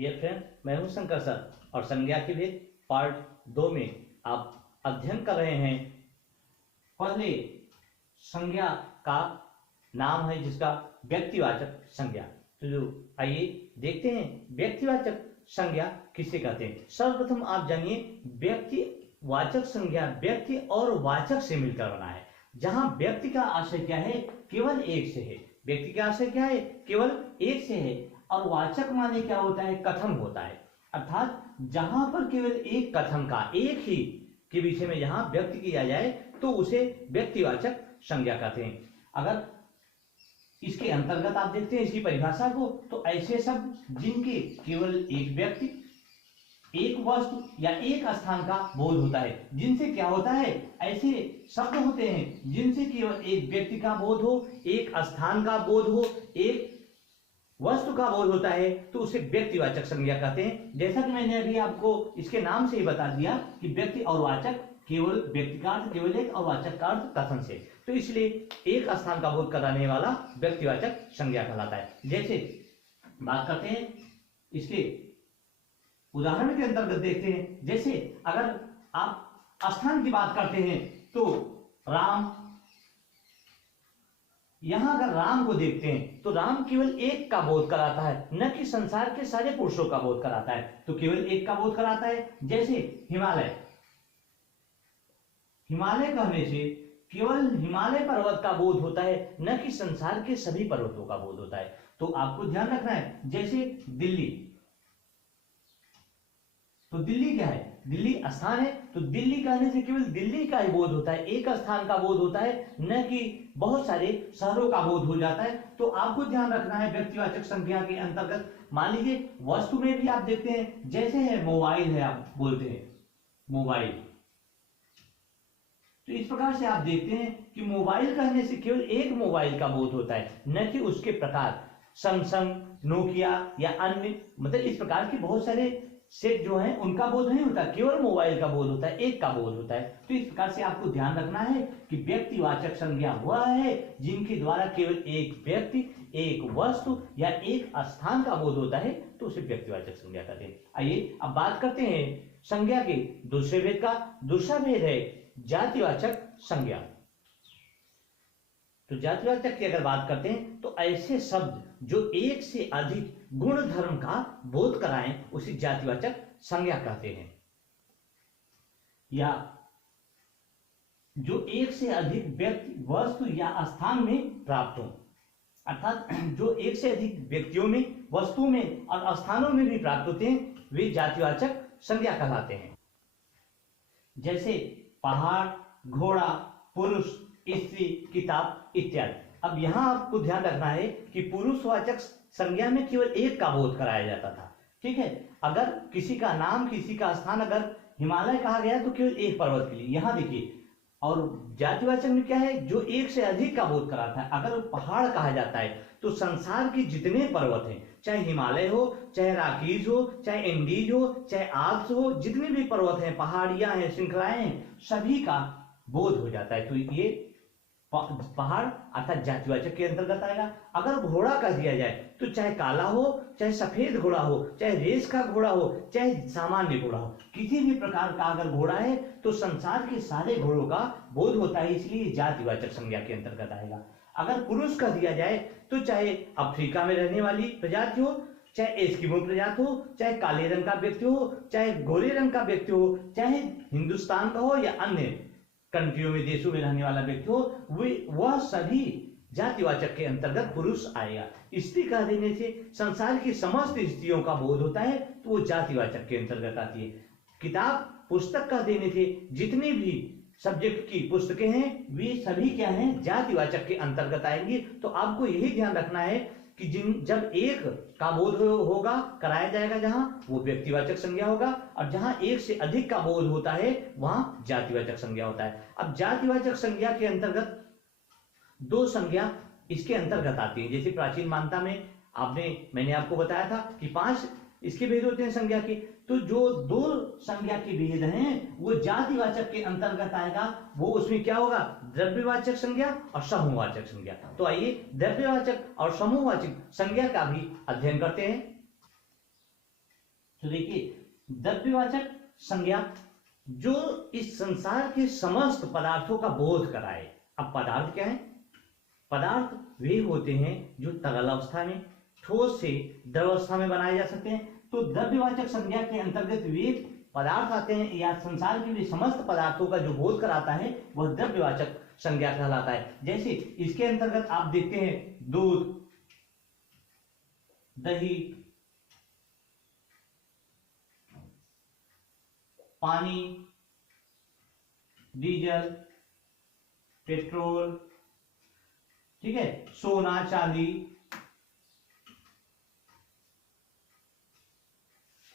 Dear friend, मैं हूं Shankar sir और संज्ञा के भेद पार्ट 2 में आप अध्ययन कर रहे हैं। पहले संज्ञा का नाम है जिसका व्यक्तिवाचक संज्ञा। तो आइए देखते हैं व्यक्तिवाचक संज्ञा किसे कहते हैं। सर्वप्रथम आप जानिए व्यक्तिवाचक संज्ञा व्यक्ति और वाचक से मिलकर बना है। जहां व्यक्ति का आशय क्या है, केवल एक से है। व्यक्ति का आशय क्या है, केवल एक से है। और वाचक माने क्या होता है, कथन होता है। अर्थात जहां पर केवल एक कथन का एक ही के विषय में जहां व्यक्त किया जाए तो उसे व्यक्तिवाचक संज्ञा कहते हैं। अगर इसके अंतर्गत आप देखते हैं इसकी परिभाषा को, तो ऐसे शब्द जिनके केवल एक व्यक्ति, एक वस्तु या एक स्थान का बोध होता है। जिनसे क्या होता है, ऐसे शब्द होते हैं जिनसे केवल एक व्यक्ति का बोध हो, एक स्थान का बोध हो, एक वस्तु का बोध होता है, तो उसे व्यक्तिवाचक संज्ञा कहते हैं। जैसा कि मैंने अभी आपको इसके नाम से ही बता दिया कि व्यक्ति और वाचक, केवल व्यक्ति का अर्थ केवल एक और वाचक का अर्थ कथन से, तो इसलिए एक स्थान का बोध कराने वाला व्यक्तिवाचक संज्ञा कहलाता है। जैसे बात करते हैं इसके उदाहरण के अंतर्गत देखते हैं। जैसे अगर आप स्थान की बात करते हैं तो राम, यहां अगर राम को देखते हैं तो राम केवल एक का बोध कराता है, न कि संसार के सारे पुरुषों का बोध कराता है, तो केवल एक का बोध कराता है। जैसे हिमालय, हिमालय कहने से केवल हिमालय पर्वत का बोध होता है, न कि संसार के सभी पर्वतों का बोध होता है। तो आपको ध्यान रखना है। जैसे दिल्ली, तो दिल्ली क्या है, दिल्ली स्थान है, तो दिल्ली कहने से केवल दिल्ली का ही बोध होता है, एक स्थान का बोध होता है, न कि बहुत सारे शहरों का बोध हो जाता है। तो आपको ध्यान रखना है व्यक्तिवाचक संज्ञा के अंतर्गत। मान लीजिए वस्तु में भी आप देखते हैं, जैसे है मोबाइल है, आप बोलते हैं मोबाइल, तो इस प्रकार से आप देखते हैं कि मोबाइल कहने से केवल एक मोबाइल का बोध होता है, न कि उसके प्रकार सैमसंग, नोकिया या अन्य, मतलब इस प्रकार के बहुत सारे सेट जो है उनका बोध नहीं होता, केवल मोबाइल का बोध होता है, एक का बोध होता है। तो इस प्रकार से आपको ध्यान रखना है कि व्यक्तिवाचक संज्ञा वह है जिनके द्वारा केवल एक व्यक्ति, एक वस्तु या एक स्थान का बोध होता है, तो उसे व्यक्तिवाचक संज्ञा कहते हैं। आइए अब बात करते हैं संज्ञा के दूसरे भेद का। दूसरा भेद है जातिवाचक संज्ञा। तो जातिवाचक की अगर बात करते हैं तो ऐसे शब्द जो एक से अधिक गुण धर्म का बोध कराएं उसे जातिवाचक संज्ञा कहते हैं। या जो एक से अधिक व्यक्ति, वस्तु या स्थान में प्राप्त हो, अर्थात जो एक से अधिक व्यक्तियों में, वस्तुओं में और स्थानों में भी प्राप्त होते हैं, वे जातिवाचक संज्ञा कहलाते हैं। जैसे पहाड़, घोड़ा, पुरुष, स्त्री, किताब इत्यादि। अब यहां आपको ध्यान रखना है कि पुरुषवाचक संज्ञा में केवल एक का बोध कराया जाता था, ठीक है। अगर किसी का नाम, किसी का स्थान अगर हिमालय कहा गया तो केवल एक पर्वत के लिए, यहां देखिए। और जातिवाचक में क्या है, जो एक से अधिक का बोध कराता है। अगर पहाड़ कहा जाता है तो संसार के जितने पर्वत हैं, चाहे हिमालय हो, चाहे राकीज हो, चाहे एंडीज हो, चाहे आल्प्स हो, जितने भी पर्वत हैं, पहाड़ियां हैं, श्रृंखलाएं हैं, सभी का बोध हो जाता है। तो ये पहाड़ अर्थात जातिवाचक के अंतर्गत आएगा। अगर घोड़ा कह दिया जाए तो चाहे काला हो, चाहे सफेद घोड़ा हो, चाहे रेस का घोड़ा हो, चाहे सामान्य घोड़ा हो, किसी भी प्रकार का अगर घोड़ा है तो संसार के सारे घोड़ों का बोध होता है, इसलिए जातिवाचक संज्ञा के अंतर्गत आएगा। अगर पुरुष कह दिया जाए तो चाहे अफ्रीका में रहने वाली प्रजाति हो, चाहे एस्किमो प्रजाति हो, चाहे काले रंग का व्यक्ति हो, चाहे गोरे रंग का व्यक्ति हो, चाहे हिंदुस्तान का हो या अन्य कंट्रियों में, देशों में रहने वाला व्यक्ति हो, वह सभी जातिवाचक के अंतर्गत पुरुष आएगा। स्त्री कह देने से संसार की समस्त स्त्रियों का बोध होता है, तो वो जातिवाचक के अंतर्गत आती है। किताब, पुस्तक कह देने से जितने भी सब्जेक्ट की पुस्तकें हैं वे सभी क्या हैं, जातिवाचक के अंतर्गत आएंगी। तो आपको यही ध्यान रखना है कि जब एक का बोध होगा, कराया जाएगा जहां, वो व्यक्तिवाचक संज्ञा होगा, और जहां एक से अधिक का बोध होता है वहां जातिवाचक संज्ञा होता है। अब जातिवाचक संज्ञा के अंतर्गत दो संज्ञा इसके अंतर्गत आती है। जैसे प्राचीन मान्यता में मैंने आपको बताया था कि 5 इसके भेद होते हैं संज्ञा के। तो जो 2 संज्ञा के भेद हैं वो जातिवाचक के अंतर्गत आएगा। वो उसमें क्या होगा, द्रव्यवाचक संज्ञा और समूहवाचक संज्ञा। तो आइए द्रव्यवाचक और समूहवाचक संज्ञा का भी अध्ययन करते हैं। तो देखिए, द्रव्यवाचक संज्ञा जो इस संसार के समस्त पदार्थों का बोध कराए। अब पदार्थ क्या है? पदार्थ वे होते हैं जो तरल अवस्था में, ठोस से द्रव अवस्था में बनाए जा सकते हैं। तो द्रव्यवाचक संज्ञा के अंतर्गत वे पदार्थ आते हैं, या संसार के लिए समस्त पदार्थों का जो बोध कराता है वह द्रव्यवाचक संज्ञा कहलाता है। जैसे इसके अंतर्गत आप देखते हैं दूध, दही, पानी, डीजल, पेट्रोल, ठीक है, सोना, चांदी,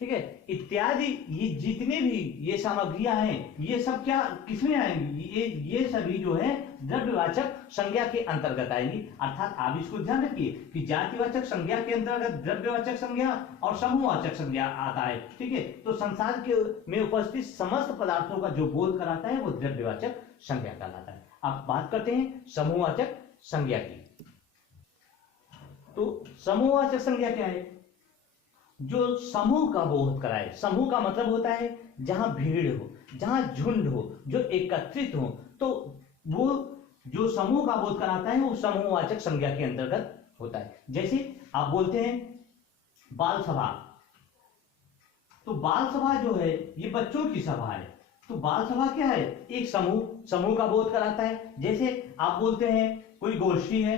ठीक है, इत्यादि। ये जितने भी ये सामग्रियां हैं, ये सब क्या किसमें आएंगी? ये सभी जो है द्रव्यवाचक संज्ञा के अंतर्गत आएंगी। अर्थात आप इसको ध्यान रखिए कि जातिवाचक संज्ञा के अंतर्गत द्रव्यवाचक संज्ञा और समूहवाचक संज्ञा आता है, ठीक है। तो संसार के में उपस्थित समस्त पदार्थों का जो बोध कराता है वो द्रव्यवाचक संज्ञा कहलाता है। अब बात करते हैं समूहवाचक संज्ञा की। तो समूहवाचक संज्ञा क्या है? जो समूह का बोध कराए। समूह का मतलब होता है जहां भीड़ हो, जहां झुंड हो, जो एकत्रित हो, तो वो जो समूह का बोध कराता है वो समूहवाचक संज्ञा के अंतर्गत होता है। जैसे आप बोलते हैं बाल सभा, तो बाल सभा जो है ये बच्चों की सभा है। तो बाल सभा क्या है? एक समूह का बोध कराता है। जैसे आप बोलते हैं कोई गोष्ठी है,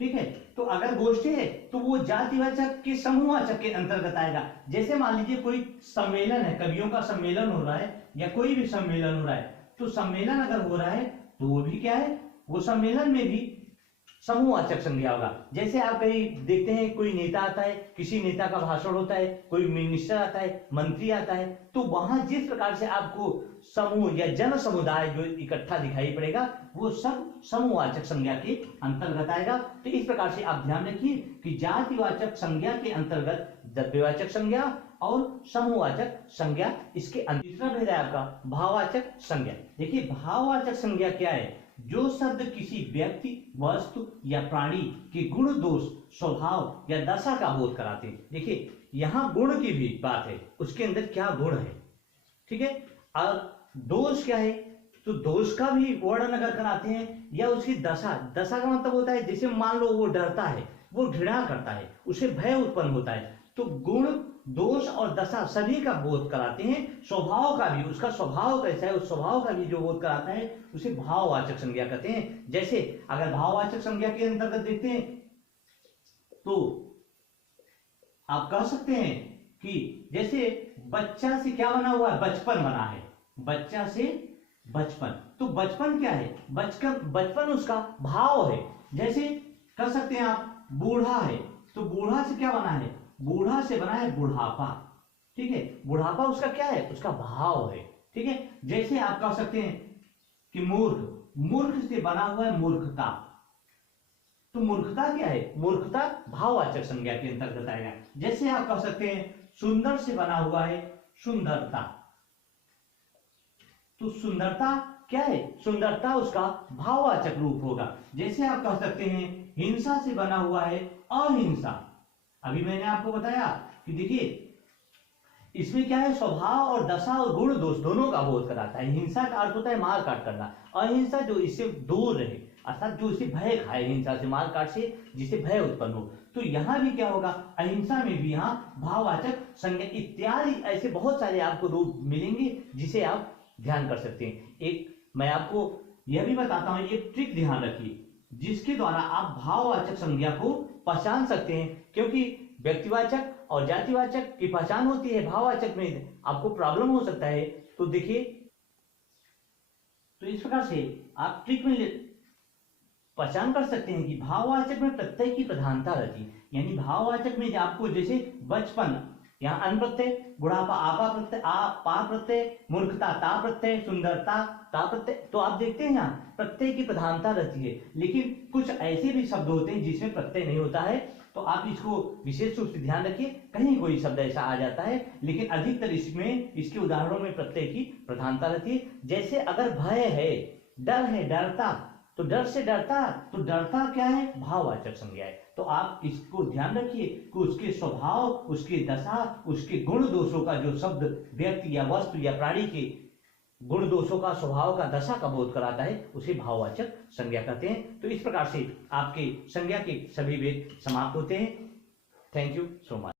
ठीक है, तो अगर गोष्ठी है तो वो जातिवाचक के समूहवाचक के अंतर्गत आएगा। जैसे मान लीजिए कोई सम्मेलन है, कवियों का सम्मेलन हो रहा है या कोई भी सम्मेलन हो रहा है, तो सम्मेलन अगर हो रहा है तो वो भी क्या है? वो सम्मेलन में भी समूहवाचक संज्ञा होगा। जैसे आप कहीं देखते हैं कोई नेता आता है, किसी नेता का भाषण होता है, कोई मिनिस्टर आता है, मंत्री आता है, तो वहां जिस प्रकार से आपको समूह या जन समुदाय जो इकट्ठा दिखाई पड़ेगा वो सब समूहवाचक संज्ञा के अंतर्गत आएगा। तो इस प्रकार से आप ध्यान रखिए कि जातिवाचक संज्ञा के अंतर्गत द्रव्यवाचक संज्ञा और समूहवाचक संज्ञा। इसके तीसरा भेद है आपका भाववाचक संज्ञा। देखिए, भाववाचक संज्ञा क्या है? जो शब्द किसी व्यक्ति, वस्तु या प्राणी के गुण, दोष, स्वभाव या दशा का बोध कराते हैं। देखिए, यहां गुण की भी बात है, उसके अंदर क्या गुण है, ठीक है। और दोष क्या है? तो दोष का भी वर्णन अगर कराते हैं, या उसकी दशा का मतलब होता है जैसे मान लो वो डरता है, वो घृणा करता है, उसे भय उत्पन्न होता है, तो गुण, दोष और दशा सभी का बोध कराते हैं। स्वभाव का भी, उसका स्वभाव कैसा है, उस स्वभाव का भी जो बोध कराता है उसे भाववाचक संज्ञा कहते हैं। जैसे अगर भाववाचक संज्ञा के अंतर्गत देखते हैं तो आप कह सकते हैं कि जैसे बच्चा से क्या बना हुआ है? बचपन बना है, बच्चा से बचपन। तो बचपन क्या है? बचपन उसका भाव है। जैसे कह सकते हैं आप बूढ़ा है, तो बूढ़ा से क्या बना है? बूढ़ा से बना है बुढ़ापा, ठीक है। बुढ़ापा उसका क्या है? उसका भाव है, ठीक है। जैसे आप कह सकते हैं कि मूर्ख से बना हुआ है मूर्खता, तो मूर्खता क्या है? मूर्खता भाववाचक संज्ञा के अंतर्गत आएगा। जैसे आप कह सकते हैं सुंदर से बना हुआ है सुंदरता, तो सुंदरता क्या है? सुंदरता उसका भाववाचक रूप होगा। जैसे आप कह सकते हैं हिंसा से बना हुआ है अहिंसा। अभी मैंने आपको बताया कि देखिए इसमें क्या है? स्वभाव और दशा और गुण, दोष दोनों का बोध कराता है। हिंसा का अर्थ होता है मार काट करना, अहिंसा जो इससे दूर रहे, अर्थात जो इसे भय खाए, हिंसा से, मार काट से जिसे भय उत्पन्न हो। तो यहां भी क्या होगा? अहिंसा में भी यहाँ भाववाचक संज्ञा इत्यादि ऐसे बहुत सारे आपको रूप मिलेंगे जिसे आप ध्यान कर सकते हैं। एक मैं आपको यह भी बताता हूं, एक ट्रिक ध्यान रखिए जिसके द्वारा आप भाववाचक संज्ञा को पहचान सकते हैं, क्योंकि व्यक्तिवाचक और जातिवाचक की पहचान होती है, भाववाचक में आपको प्रॉब्लम हो सकता है। तो देखिए, तो इस प्रकार से आप ट्रिक में पहचान कर सकते हैं कि भाववाचक में प्रत्यय की प्रधानता रहती है। यानी भाववाचक में आपको जैसे बचपन, यहाँ अन प्रत्यय, बुढ़ापा आपा प्रत्यय, आ पा प्रत्यय, मूर्खता ता प्रत्यय, सुंदरता ता प्रत्यय, तो आप देखते हैं यहाँ प्रत्यय की प्रधानता रहती है। लेकिन कुछ ऐसे भी शब्द होते हैं जिसमें प्रत्यय नहीं होता है, तो आप इसको विशेष रूप से ध्यान रखिए। कहीं कोई शब्द ऐसा आ जाता है, लेकिन अधिकतर इसमें, इसके उदाहरणों में प्रत्यय की प्रधानता रहती है। जैसे अगर भय है, डर है, डरता, तो डर से डरता, तो डरता क्या है, भाववाचक संज्ञा है। तो आप इसको ध्यान रखिए कि उसके स्वभाव, उसकी दशा, उसके गुण दोषों का जो शब्द व्यक्ति या वस्तु या प्राणी के गुण दोषों का, स्वभाव का, दशा का बोध कराता है, उसे भाववाचक संज्ञा कहते हैं। तो इस प्रकार से आपके संज्ञा के सभी भेद समाप्त होते हैं। Thank you so much.